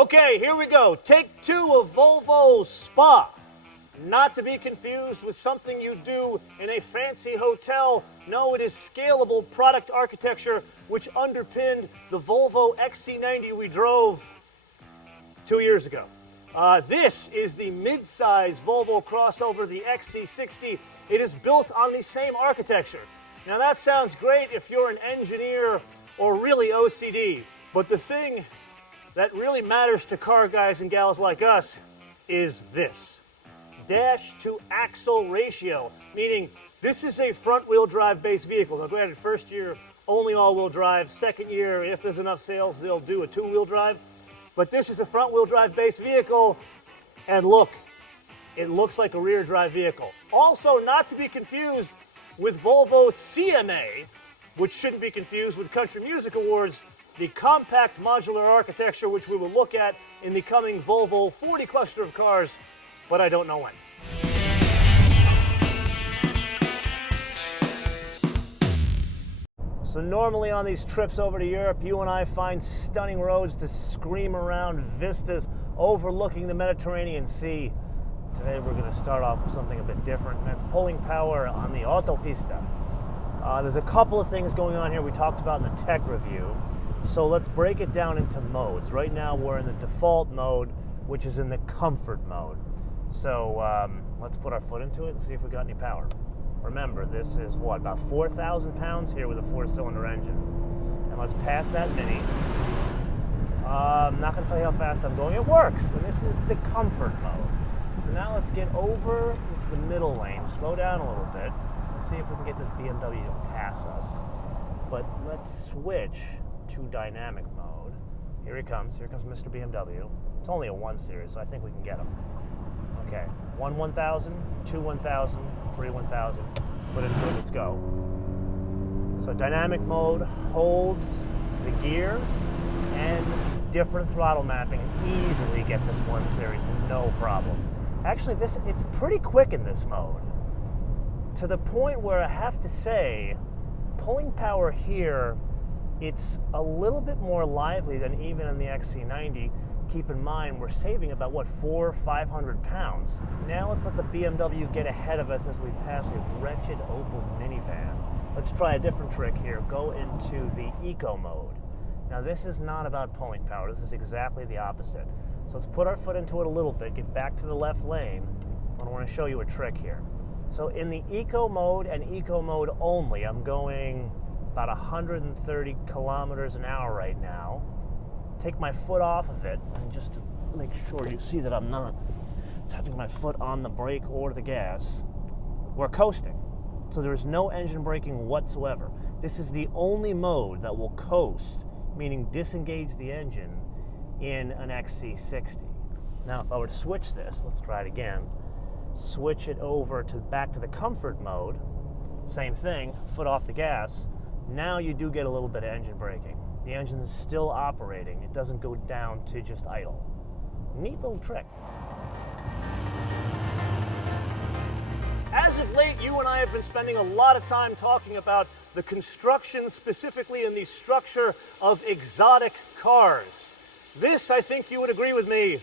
Okay, here we go. Take two of Volvo Spa. Not to be confused with something you do in a fancy hotel. No, it is scalable product architecture which underpinned the Volvo XC90 we drove 2 years ago. This is the mid-size Volvo crossover, the XC60. It is built on the same architecture. Now that sounds great if you're an engineer or really OCD, but the thing that really matters to car guys and gals like us is this. Dash to axle ratio, meaning this is a front-wheel drive based vehicle. Now granted, first year only all-wheel drive, second year if there's enough sales they'll do a two-wheel drive, but this is a front-wheel drive based vehicle, and look, it looks like a rear drive vehicle. Also not to be confused with Volvo CMA, which shouldn't be confused with Country Music Awards, the compact modular architecture which we will look at in the coming Volvo 40 cluster of cars, but I don't know when. So normally on these trips over to Europe, you and I find stunning roads to scream around, vistas overlooking the Mediterranean Sea. Today we're going to start off with something a bit different, and that's pulling power on the autopista. There's a couple of things going on here we talked about in the tech review. So let's break it down into modes. Right now we're in the default mode, which is in the comfort mode. So let's put our foot into it and see if we got any power. Remember, this is what, about 4,000 pounds here with a 4-cylinder engine. And let's pass that Mini. I'm not going to tell you how fast I'm going. It works, and this is the comfort mode. So now let's get over into the middle lane, slow down a little bit. Let's see if we can get this BMW to pass us. But let's switch to dynamic mode. Here he comes. Here comes Mr. BMW. It's only a 1 Series, so I think we can get him. Okay, 1 1000, 2 1000, 3 1000. Put into it, let's go. So dynamic mode holds the gear and different throttle mapping. Easily get this 1 Series, no problem. Actually, it's pretty quick in this mode. To the point where I have to say, pulling power here, it's a little bit more lively than even in the XC90. Keep in mind, we're saving about, what, 400 or 500 pounds. Now let's let the BMW get ahead of us as we pass a wretched Opel minivan. Let's try a different trick here. Go into the eco mode. Now this is not about pulling power. This is exactly the opposite. So let's put our foot into it a little bit, get back to the left lane. I want to show you a trick here. So in the eco mode and eco mode only, I'm going about 130 kilometers an hour right now. Take my foot off of it, and just to make sure you see that I'm not having my foot on the brake or the gas, we're coasting. So there's no engine braking whatsoever. This is the only mode that will coast, meaning disengage the engine, in an XC60. Now if I were to switch this, let's try it again, switch it over to back to the comfort mode, same thing, foot off the gas. Now you do get a little bit of engine braking. The engine is still operating. It doesn't go down to just idle. Neat little trick. As of late, you and I have been spending a lot of time talking about the construction, specifically in the structure of exotic cars. This, I think you would agree with me,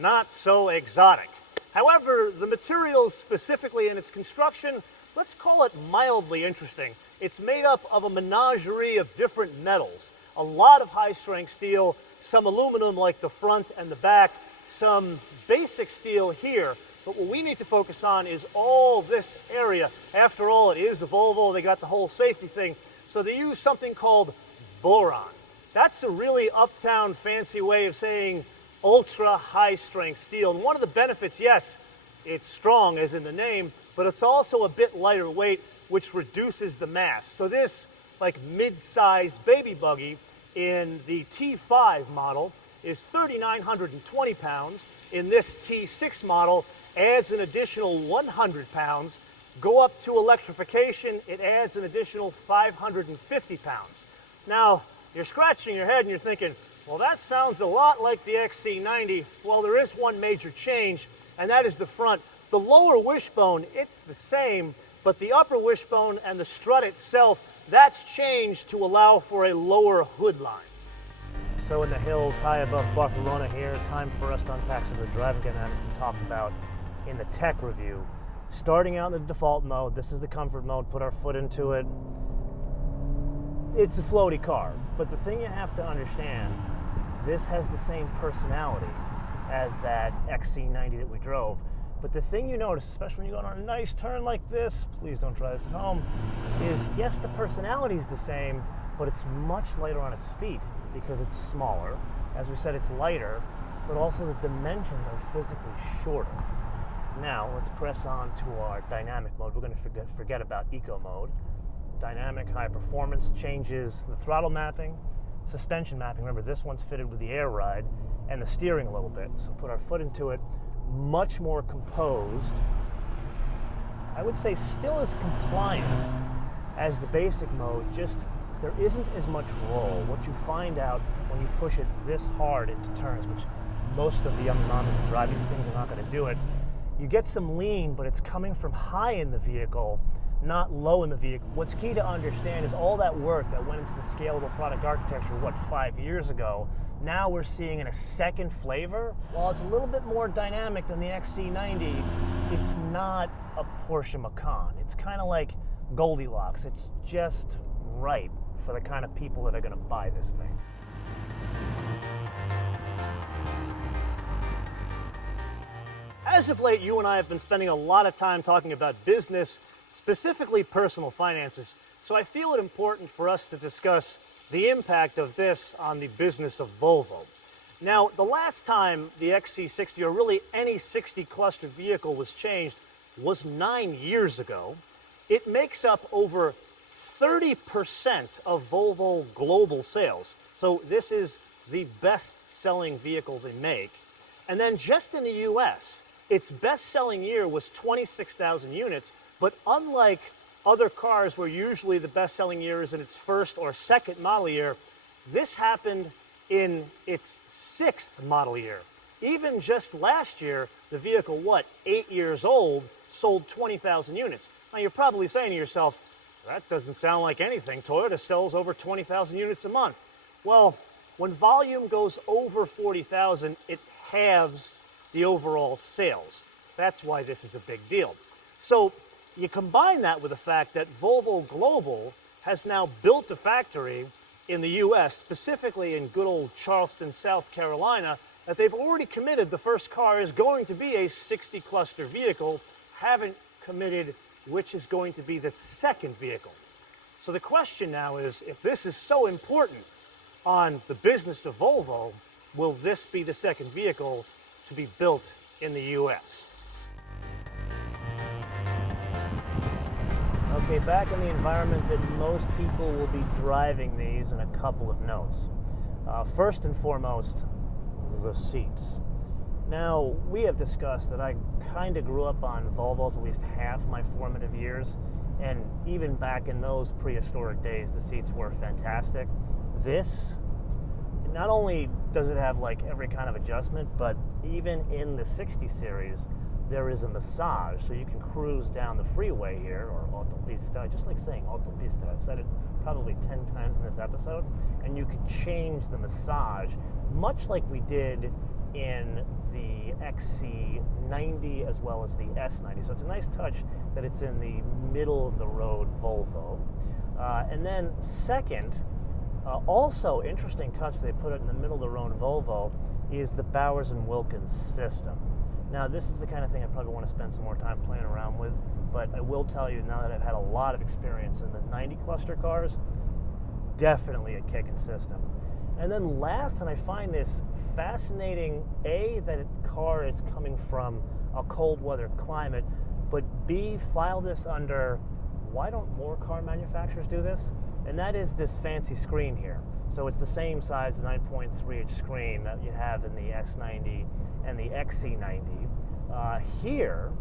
not so exotic. However, the materials specifically in its construction, let's call it mildly interesting. It's made up of a menagerie of different metals. A lot of high-strength steel, some aluminum like the front and the back, some basic steel here. But what we need to focus on is all this area. After all, it is a Volvo. They got the whole safety thing. So they use something called boron. That's a really uptown fancy way of saying ultra high-strength steel. And one of the benefits, yes, it's strong as in the name, but it's also a bit lighter weight, which reduces the mass. So this, like mid-sized baby buggy in the T5 model is 3,920 pounds. In this T6 model, adds an additional 100 pounds. Go up to electrification, it adds an additional 550 pounds. Now, you're scratching your head and you're thinking, well, that sounds a lot like the XC90. Well, there is one major change, and that is the front. The lower wishbone, it's the same, but the upper wishbone and the strut itself, that's changed to allow for a lower hood line. So in the hills high above Barcelona here, time for us to unpack some of the driving dynamics we talked about in the tech review. Starting out in the default mode, this is the comfort mode, put our foot into it. It's a floaty car, but the thing you have to understand, this has the same personality as that XC90 that we drove. But the thing you notice, especially when you go on a nice turn like this, please don't try this at home, is yes, the personality is the same, but it's much lighter on its feet because it's smaller. As we said, it's lighter, but also the dimensions are physically shorter. Now, let's press on to our dynamic mode. We're going to forget about eco mode. Dynamic high performance changes the throttle mapping, suspension mapping. Remember, this one's fitted with the air ride, and the steering a little bit. So put our foot into it, much more composed. I would say still as compliant as the basic mode, just there isn't as much roll. What you find out when you push it this hard into turns, which most of the young moms who drive these things are not going to do it, you get some lean, but it's coming from high in the vehicle, not low in the vehicle. What's key to understand is all that work that went into the scalable product architecture, 5 years ago, now we're seeing in a second flavor. While it's a little bit more dynamic than the XC90, it's not a Porsche Macan. It's kind of like Goldilocks. It's just right for the kind of people that are going to buy this thing. As of late, you and I have been spending a lot of time talking about business, specifically personal finances, so I feel it important for us to discuss the impact of this on the business of Volvo. Now, the last time the XC60, or really any 60 cluster vehicle, was changed was 9 years ago. It makes up over 30% of Volvo global sales. So this is the best-selling vehicle they make. And then just in the US, its best-selling year was 26,000 units, but unlike other cars where usually the best-selling year is in its first or second model year, this happened in its sixth model year. Even just last year, the vehicle, 8 years old, sold 20,000 units. Now you're probably saying to yourself, that doesn't sound like anything. Toyota sells over 20,000 units a month. Well, when volume goes over 40,000, it halves the overall sales. That's why this is a big deal. So you combine that with the fact that Volvo Global has now built a factory in the US, specifically in good old Charleston, South Carolina, that they've already committed the first car is going to be a 60 cluster vehicle, haven't committed which is going to be the second vehicle. So the question now is, if this is so important on the business of Volvo, will this be the second vehicle to be built in the US? Okay, back in the environment that most people will be driving these, in a couple of notes. First and foremost, the seats. Now, we have discussed that I kind of grew up on Volvos at least half my formative years, and even back in those prehistoric days, the seats were fantastic. This, not only does it have like every kind of adjustment, but even in the 60 series, there is a massage, so you can cruise down the freeway here, or autopista. I just like saying autopista. I've said it probably 10 times in this episode, and you can change the massage, much like we did in the XC90 as well as the S90. So it's a nice touch that it's in the middle of the road Volvo. And then second, also interesting touch, they put it in the middle of the road Volvo, is the Bowers and Wilkins system. Now, this is the kind of thing I probably want to spend some more time playing around with, but I will tell you now that I've had a lot of experience in the 90 cluster cars, definitely a kicking system. And then last, and I find this fascinating, A, that the car is coming from a cold weather climate, but B, file this under, why don't more car manufacturers do this? And that is this fancy screen here. So it's the same size, the 9.3-inch screen that you have in the S90 and the XC90. Here,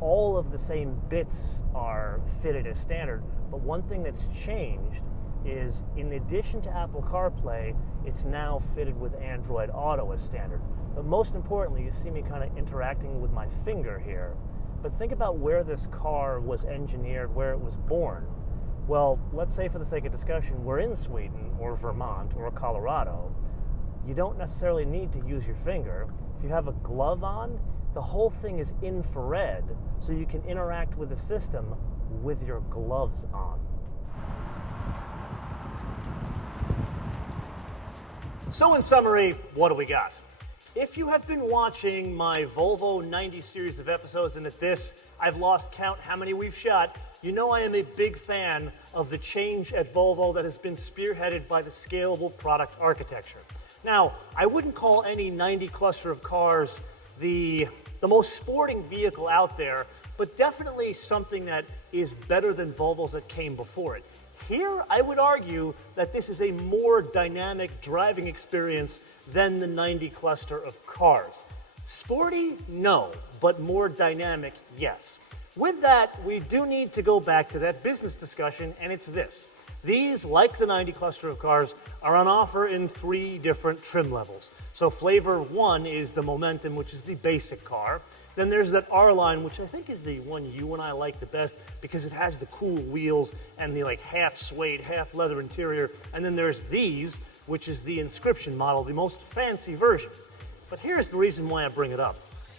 all of the same bits are fitted as standard, but one thing that's changed is, in addition to Apple CarPlay, it's now fitted with Android Auto as standard. But most importantly, you see me kind of interacting with my finger here. But think about where this car was engineered, where it was born. Well, let's say for the sake of discussion, we're in Sweden or Vermont or Colorado. you don't necessarily need to use your finger. If you have a glove on, the whole thing is infrared, so you can interact with the system with your gloves on. So in summary, what do we got? If you have been watching my Volvo 90 series of episodes, and at this, I've lost count how many we've shot, you know I am a big fan of the change at Volvo that has been spearheaded by the scalable product architecture. Now, I wouldn't call any 90 cluster of cars the most sporting vehicle out there, but definitely something that is better than Volvos that came before it. Here, I would argue that this is a more dynamic driving experience than the 90 cluster of cars. Sporty? No, but more dynamic? Yes. With that, we do need to go back to that business discussion, and it's this. These, like the 90 cluster of cars, are on offer in 3 different trim levels. So flavor 1 is the Momentum, which is the basic car. Then there's that R-Line, which I think is the one you and I like the best because it has the cool wheels and the half suede, half leather interior. And then there's these, which is the Inscription model, the most fancy version. But here's the reason why I bring it up.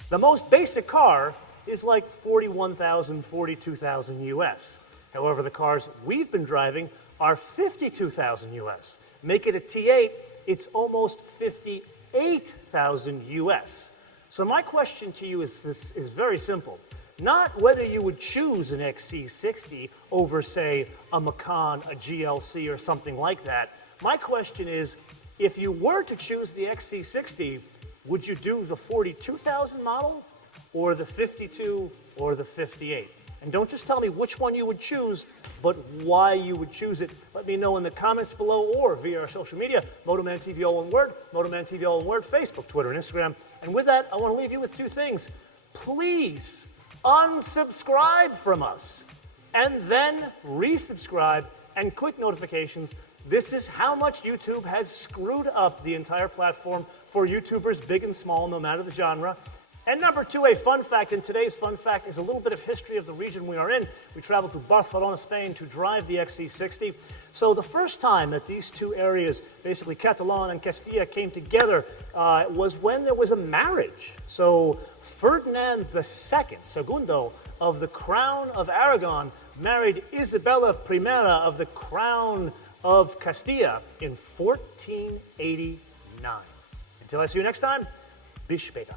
The most basic car is like $41,000, $42,000 US. However, the cars we've been driving are $52,000 US. Make it a T8, it's almost $58,000 US. So my question to you is very simple. Not whether you would choose an XC60 over, say, a Macan, a GLC, or something like that. My question is, if you were to choose the XC60, would you do the 42,000 model, or the 52, or the 58? And don't just tell me which one you would choose, but why you would choose it. Let me know in the comments below or via our social media, MotoManTV all one word, MotoManTV all one word, Facebook, Twitter, and Instagram. And with that, I want to leave you with 2 things. Please unsubscribe from us and then resubscribe and click notifications. This is how much YouTube has screwed up the entire platform for YouTubers big and small, no matter the genre. And number 2, a fun fact, and today's fun fact is a little bit of history of the region we are in. We traveled to Barcelona, Spain to drive the XC60. So the first time that these 2 areas, basically Catalan and Castilla, came together was when there was a marriage. So Ferdinand II, Segundo, of the Crown of Aragon, married Isabella I of the Crown of Castilla in 1489. Until I see you next time, bis später.